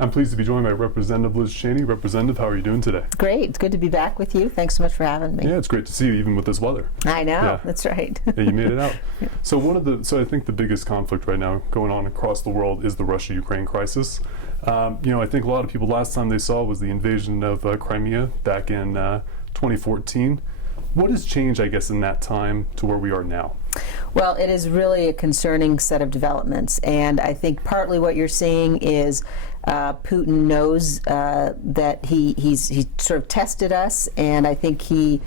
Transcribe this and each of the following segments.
I'm pleased to be joined by Representative Liz Cheney. Representative, how are you doing today? Great. It's good to be back with you. Thanks so much for having me. Yeah, it's great to see you, even with this weather. I know. Yeah. That's right. Yeah, you made it out. So I think the biggest conflict right now going on across the world is the Russia-Ukraine crisis. I think a lot of people last time they saw was the invasion of Crimea back in 2014. What has changed, I guess, in that time to where we are now? Well, it is really a concerning set of developments, and I think partly what you're seeing is Putin knows that he sort of tested us, and I think he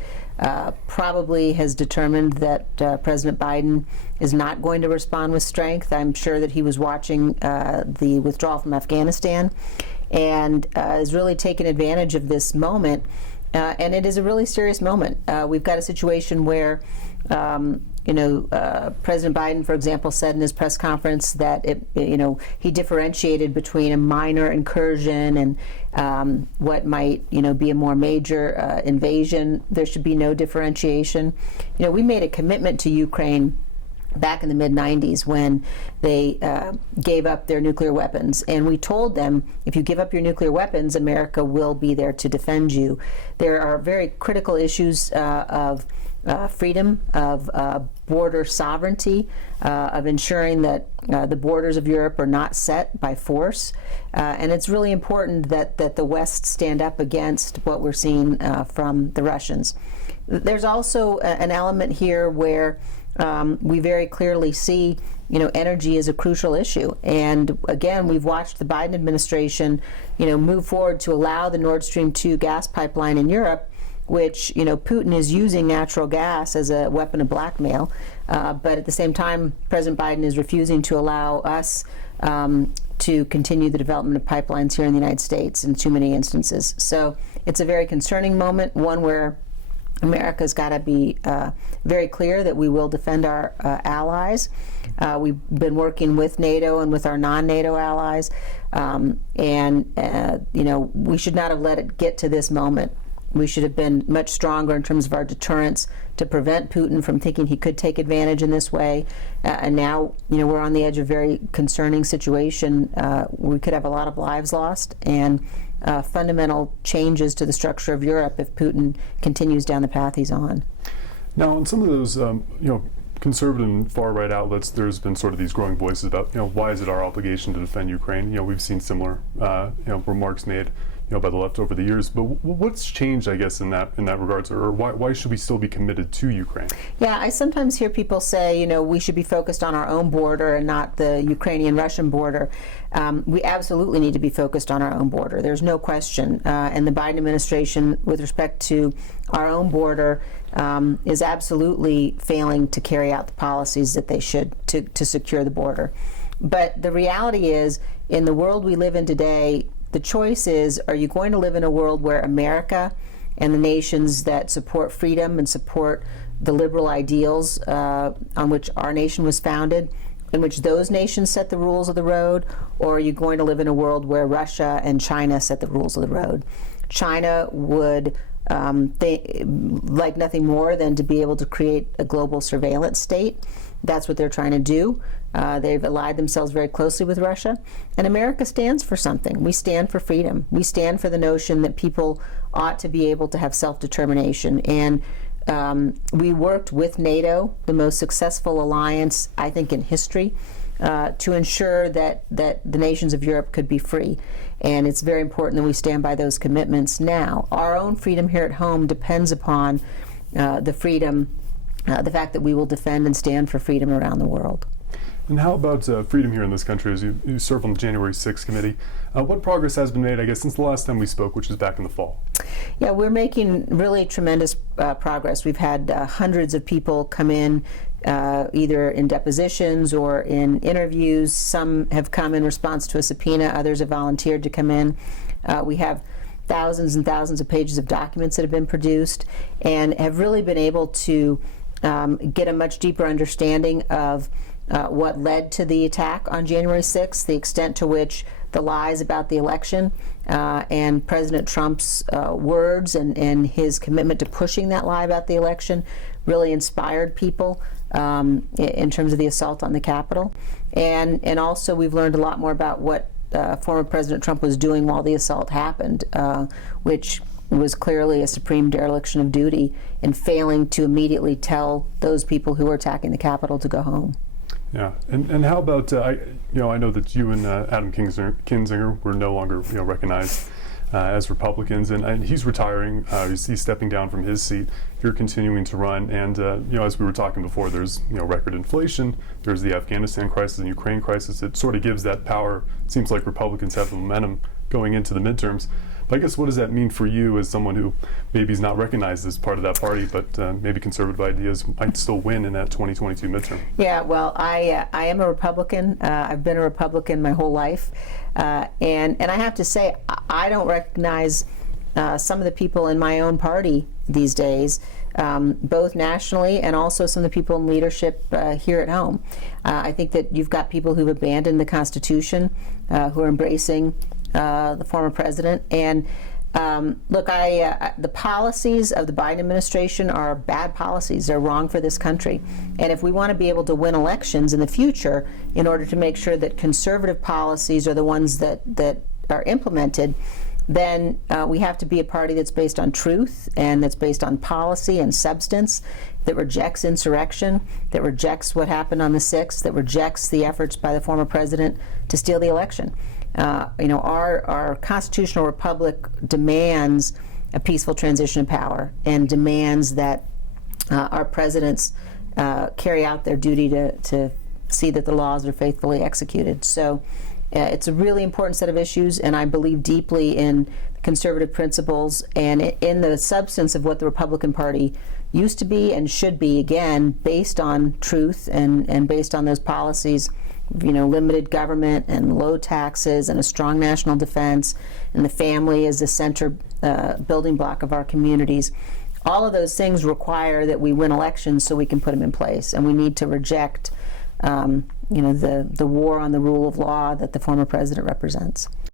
probably has determined that President Biden is not going to respond with strength. I'm sure that he was watching the withdrawal from Afghanistan and has really taken advantage of this moment. And it is a really serious moment. We've got a situation where, President Biden, for example, said in his press conference that he differentiated between a minor incursion and what might be a more major invasion. There should be no differentiation. We made a commitment to Ukraine back in the mid-90s when they gave up their nuclear weapons. And we told them, if you give up your nuclear weapons, America will be there to defend you. There are very critical issues of freedom, of border sovereignty, of ensuring that the borders of Europe are not set by force. And it's really important that the West stand up against what we're seeing from the Russians. There's also an element here where we very clearly see, energy is a crucial issue. And again, we've watched the Biden administration, move forward to allow the Nord Stream 2 gas pipeline in Europe, which, Putin is using natural gas as a weapon of blackmail. But at the same time, President Biden is refusing to allow us to continue the development of pipelines here in the United States in too many instances. So it's a very concerning moment, one where America's got to be very clear that we will defend our allies. We've been working with NATO and with our non-NATO allies, we should not have let it get to this moment. We should have been much stronger in terms of our deterrence to prevent Putin from thinking he could take advantage in this way. And now, we're on the edge of a very concerning situation. We could have a lot of lives lost and fundamental changes to the structure of Europe if Putin continues down the path he's on. Now, in some of those, conservative and far-right outlets, there's been sort of these growing voices about, why is it our obligation to defend Ukraine? We've seen similar, remarks made, by the left over the years. But what's changed, I guess, in that regards, or why should we still be committed to Ukraine? Yeah, I sometimes hear people say, we should be focused on our own border and not the Ukrainian-Russian border. We absolutely need to be focused on our own border. There's no question. And the Biden administration, with respect to our own border, is absolutely failing to carry out the policies that they should to secure the border. But the reality is, in the world we live in today, the choice is, are you going to live in a world where America and the nations that support freedom and support the liberal ideals on which our nation was founded, in which those nations set the rules of the road, or are you going to live in a world where Russia and China set the rules of the road? China would like nothing more than to be able to create a global surveillance state. That's what they're trying to do. They've allied themselves very closely with Russia. And America stands for something. We stand for freedom. We stand for the notion that people ought to be able to have self-determination. And we worked with NATO, the most successful alliance, I think, in history, to ensure that the nations of Europe could be free. And it's very important that we stand by those commitments now. Our own freedom here at home depends upon the freedom, the fact that we will defend and stand for freedom around the world. And how about freedom here in this country as you serve on the January 6th committee? What progress has been made, I guess, since the last time we spoke, which was back in the fall? Yeah, we're making really tremendous progress. We've had hundreds of people come in, either in depositions or in interviews. Some have come in response to a subpoena. Others have volunteered to come in. We have thousands and thousands of pages of documents that have been produced and have really been able to get a much deeper understanding of what led to the attack on January 6th, the extent to which the lies about the election and President Trump's words and his commitment to pushing that lie about the election really inspired people in terms of the assault on the Capitol. And also we've learned a lot more about what former President Trump was doing while the assault happened, which was clearly a supreme dereliction of duty in failing to immediately tell those people who were attacking the Capitol to go home. Yeah, and how about I know that you and Adam Kinzinger were no longer recognized as Republicans, and he's retiring. He's stepping down from his seat. You're continuing to run, and as we were talking before, there's record inflation. There's the Afghanistan crisis and Ukraine crisis. It sort of gives that power. It seems like Republicans have the momentum going into the midterms. But I guess what does that mean for you as someone who maybe is not recognized as part of that party, but maybe conservative ideas might still win in that 2022 midterm? Yeah, well, I am a Republican. I've been a Republican my whole life, and I have to say I don't recognize some of the people in my own party these days, both nationally and also some of the people in leadership here at home. I think that you've got people who've abandoned the Constitution, who are embracing the former president. And look, the policies of the Biden administration are bad policies. They're wrong for this country. And if we want to be able to win elections in the future, in order to make sure that conservative policies are the ones that are implemented, then we have to be a party that's based on truth and that's based on policy and substance, that rejects insurrection, that rejects what happened on the 6th, that rejects the efforts by the former president to steal the election. Our constitutional republic demands a peaceful transition of power and demands that our presidents carry out their duty to see that the laws are faithfully executed. So it's a really important set of issues, and I believe deeply in conservative principles and in the substance of what the Republican Party used to be and should be, again, based on truth and based on those policies. Limited government and low taxes and a strong national defense, and the family is the center building block of our communities. All of those things require that we win elections so we can put them in place, and we need to reject the war on the rule of law that the former president represents.